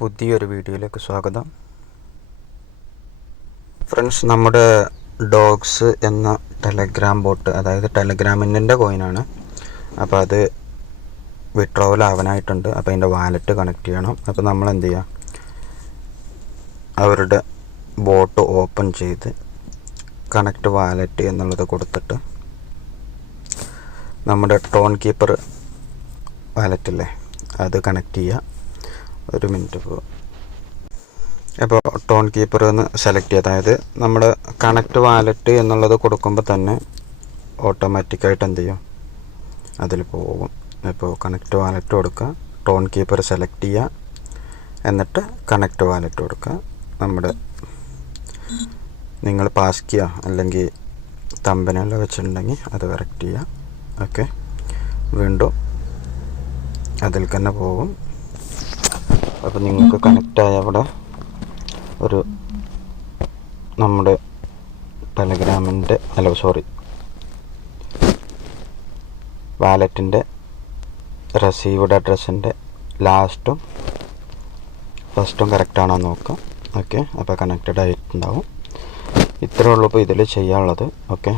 പുതിയൊരു വീഡിയോയിലേക്ക് സ്വാഗതം. ഫ്രണ്ട്സ്, നമ്മുടെ ഡോഗ്സ് എന്ന ടെലഗ്രാം ബോട്ട്, അതായത് ടെലഗ്രാമിൻ്റെ കോയിനാണ്. അപ്പോൾ അത് വിഡ്രോവൽ ആവാനായിട്ടുണ്ട്. അപ്പോൾ അതിൻ്റെ വാലറ്റ് കണക്ട് ചെയ്യണം. അപ്പോൾ നമ്മൾ എന്ത് ചെയ്യുക, അവരുടെ ബോട്ട് ഓപ്പൺ ചെയ്ത് കണക്ട് വാലറ്റ് എന്നുള്ളത് കൊടുത്തിട്ട് നമ്മുടെ ടോൺ കീപ്പർ വാലറ്റില്ലേ അത് കണക്ട് ചെയ്യുക. ഒരു മിനിറ്റ് അപ്പോൾ ടോൺ കീപ്പർ എന്ന് സെലക്ട് ചെയ്യുക. അതായത് നമ്മുടെ കണക്ട് വാലറ്റ് എന്നുള്ളത് കൊടുക്കുമ്പോൾ തന്നെ ഓട്ടോമാറ്റിക്കായിട്ട് എന്ത് ചെയ്യും, അതിൽ പോകും. ഇപ്പോൾ കണക്ട് വാലറ്റ് കൊടുക്കുക, ടോൺ കീപ്പർ സെലക്ട് ചെയ്യുക, എന്നിട്ട് കണക്ട് വാലറ്റ് കൊടുക്കുക. നമ്മുടെ നിങ്ങൾ പാസ് ചെയ്യുക അല്ലെങ്കിൽ തമ്പനെല്ലാം വെച്ചിട്ടുണ്ടെങ്കിൽ അത് കറക്റ്റ് ചെയ്യുക. ഓക്കെ, വീണ്ടും അതിൽ തന്നെ പോകും. അപ്പോൾ നിങ്ങൾക്ക് കണക്റ്റായ അവിടെ ഒരു നമ്മുടെ ടെലഗ്രാമിൻ്റെ വാലറ്റിൻ്റെ റിസീവ്ഡ് അഡ്രസ്സിൻ്റെ ലാസ്റ്റും ഫസ്റ്റും കറക്റ്റാണോ നോക്കാം. ഓക്കെ, അപ്പോൾ കണക്റ്റഡ് ആയിട്ടുണ്ടാവും. ഇത്രയേ ഉള്ളൂ ഇപ്പോൾ ഇതിൽ ചെയ്യാനുള്ളത്. ഓക്കെ.